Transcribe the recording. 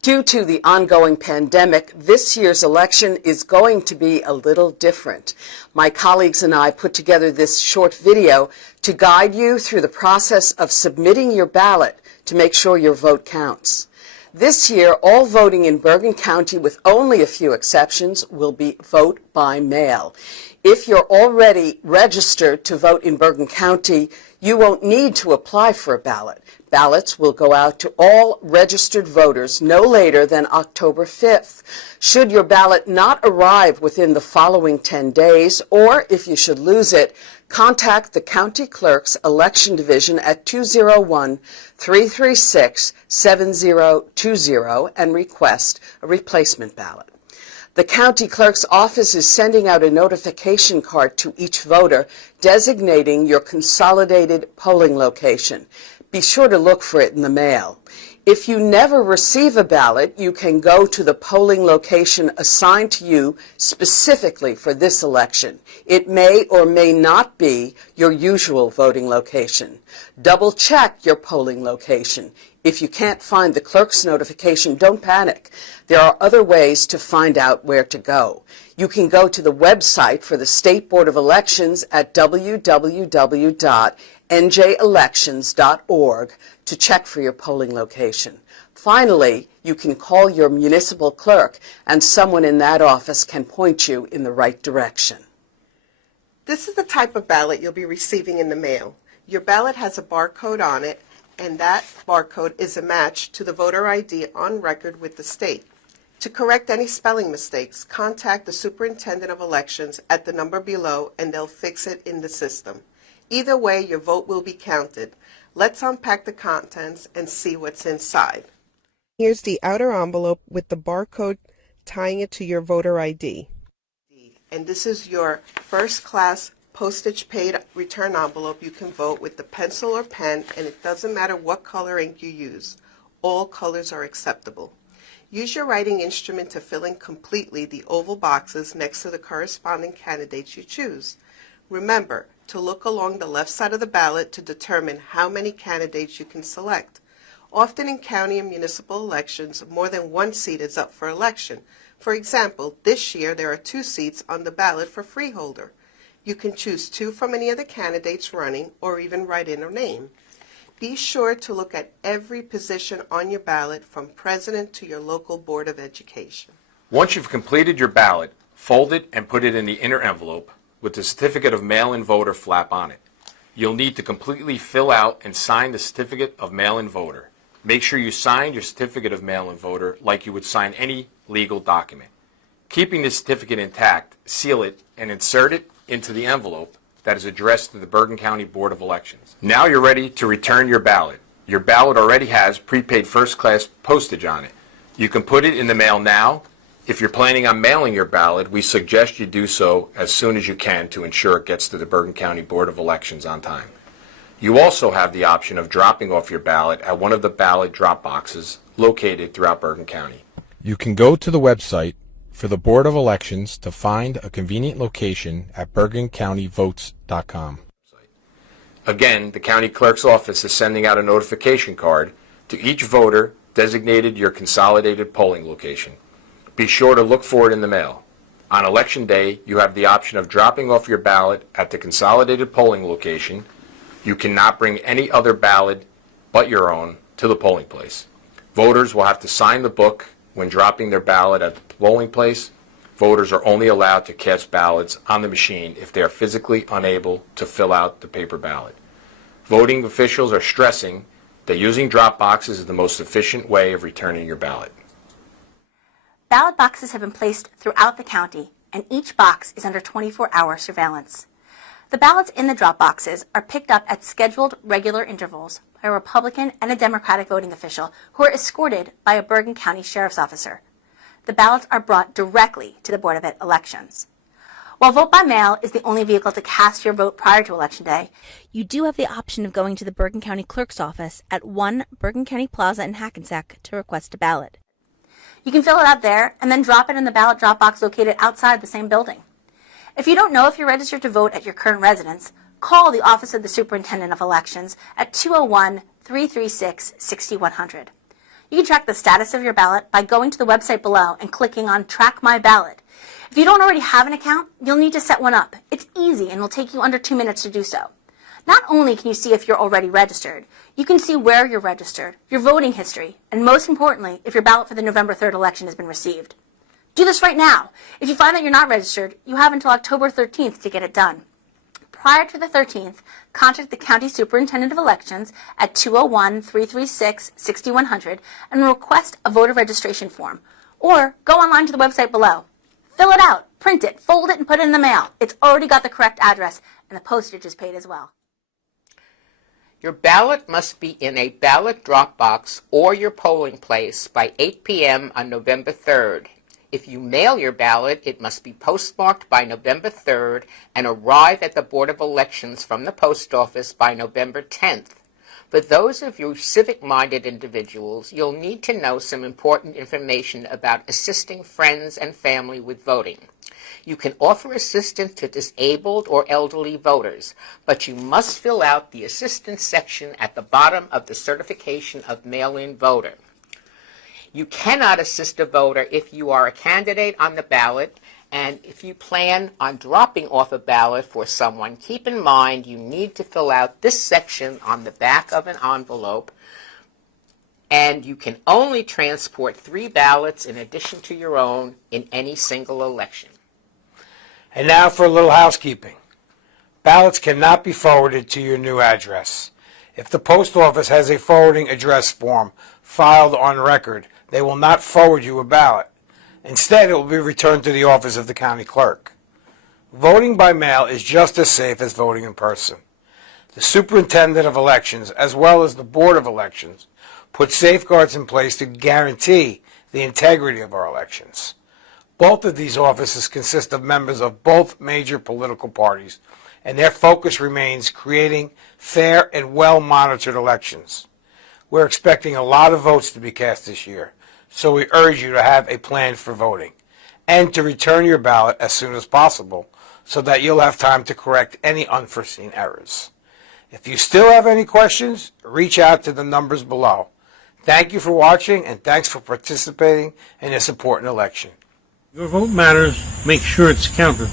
Due to the ongoing pandemic, this year's election is going to be a little different. My colleagues and I put together this short video to guide you through the process of submitting your ballot to make sure your vote counts. This year, all voting in Bergen County, with only a few exceptions, will be vote by mail. If you're already registered to vote in Bergen County, you won't need to apply for a ballot. Ballots will go out to all registered voters no later than October 5th. Should your ballot not arrive within the following 10 days, or if you should lose it, contact the County Clerk's Election Division at 201-336-7020 and request a replacement ballot. The County Clerk's office is sending out a notification card to each voter designating your consolidated polling location. Be sure to look for it in the mail. If you never receive a ballot, you can go to the polling location assigned to you specifically for this election. It may or may not be your usual voting location. Double check your polling location. If you can't find the clerk's notification, don't panic. There are other ways to find out where to go. You can go to the website for the State Board of Elections at www.njelections.org to check for your polling location. Finally, you can call your municipal clerk and someone in that office can point you in the right direction. This is the type of ballot you'll be receiving in the mail. Your ballot has a barcode on it, and that barcode is a match to the voter ID on record with the state. To correct any spelling mistakes, contact the Superintendent of Elections at the number below and they'll fix it in the system. Either way, your vote will be counted. Let's unpack the contents and see what's inside. Here's the outer envelope with the barcode tying it to your voter ID. And this is your first-class postage-paid return envelope. You can vote with the pencil or pen, and it doesn't matter what color ink you use. All colors are acceptable. Use your writing instrument to fill in completely the oval boxes next to the corresponding candidates you choose. Remember to look along the left side of the ballot to determine how many candidates you can select. Often in county and municipal elections, more than one seat is up for election. For example, this year there are 2 seats on the ballot for freeholder. You can choose 2 from any of the candidates running or even write in a name. Be sure to look at every position on your ballot from president to your local Board of Education. Once you've completed your ballot, fold it and put it in the inner envelope with the certificate of mail-in voter flap on it. You'll need to completely fill out and sign the certificate of mail-in voter. Make sure you sign your certificate of mail-in voter like you would sign any legal document. Keeping the certificate intact, seal it and insert it into the envelope that is addressed to the Bergen County Board of Elections. Now you're ready to return your ballot. Your ballot already has prepaid first-class postage on it. You can put it in the mail now. If you're planning on mailing your ballot, we suggest you do so as soon as you can to ensure it gets to the Bergen County Board of Elections on time. You also have the option of dropping off your ballot at one of the ballot drop boxes located throughout Bergen County. You can go to the website for the Board of Elections to find a convenient location at bergencountyvotes.com. Again, the County Clerk's office is sending out a notification card to each voter designated your consolidated polling location. Be sure to look for it in the mail. On Election Day, you have the option of dropping off your ballot at the consolidated polling location. You cannot bring any other ballot but your own to the polling place. Voters will have to sign the book when dropping their ballot at the polling place. Voters are only allowed to cast ballots on the machine if they are physically unable to fill out the paper ballot. Voting officials are stressing that using drop boxes is the most efficient way of returning your ballot. Ballot boxes have been placed throughout the county, and each box is under 24-hour surveillance. The ballots in the drop boxes are picked up at scheduled regular intervals by a Republican and a Democratic voting official who are escorted by a Bergen County Sheriff's officer. The ballots are brought directly to the Board of Elections. While vote by mail is the only vehicle to cast your vote prior to Election Day, you do have the option of going to the Bergen County Clerk's office at 1 Bergen County Plaza in Hackensack to request a ballot. You can fill it out there and then drop it in the ballot drop box located outside the same building. If you don't know if you're registered to vote at your current residence, call the Office of the Superintendent of Elections at 201-336-6100. You can track the status of your ballot by going to the website below and clicking on Track My Ballot. If you don't already have an account, you'll need to set one up. It's easy and will take you under 2 minutes to do so. Not only can you see if you're already registered, you can see where you're registered, your voting history, and most importantly, if your ballot for the November 3rd election has been received. Do this right now. If you find that you're not registered, you have until October 13th to get it done. Prior to the 13th, contact the County Superintendent of Elections at 201-336-6100 and request a voter registration form. Or go online to the website below. Fill it out, print it, fold it, and put it in the mail. It's already got the correct address, and the postage is paid as well. Your ballot must be in a ballot drop box or your polling place by 8 p.m. on November 3rd. If you mail your ballot, it must be postmarked by November 3rd and arrive at the Board of Elections from the post office by November 10th. For those of you civic-minded individuals, you'll need to know some important information about assisting friends and family with voting. You can offer assistance to disabled or elderly voters, but you must fill out the assistance section at the bottom of the certification of mail-in voter. You cannot assist a voter if you are a candidate on the ballot, and if you plan on dropping off a ballot for someone, keep in mind you need to fill out this section on the back of an envelope, and you can only transport 3 ballots in addition to your own in any single election. And now for a little housekeeping. Ballots cannot be forwarded to your new address. If the post office has a forwarding address form filed on record, they will not forward you a ballot. Instead, it will be returned to the office of the county clerk. Voting by mail is just as safe as voting in person. The Superintendent of Elections, as well as the Board of Elections, put safeguards in place to guarantee the integrity of our elections. Both of these offices consist of members of both major political parties, and their focus remains creating fair and well-monitored elections. We're expecting a lot of votes to be cast this year, so we urge you to have a plan for voting and to return your ballot as soon as possible so that you'll have time to correct any unforeseen errors. If you still have any questions, reach out to the numbers below. Thank you for watching, and thanks for participating in this important election. Your vote matters. Make sure it's counted.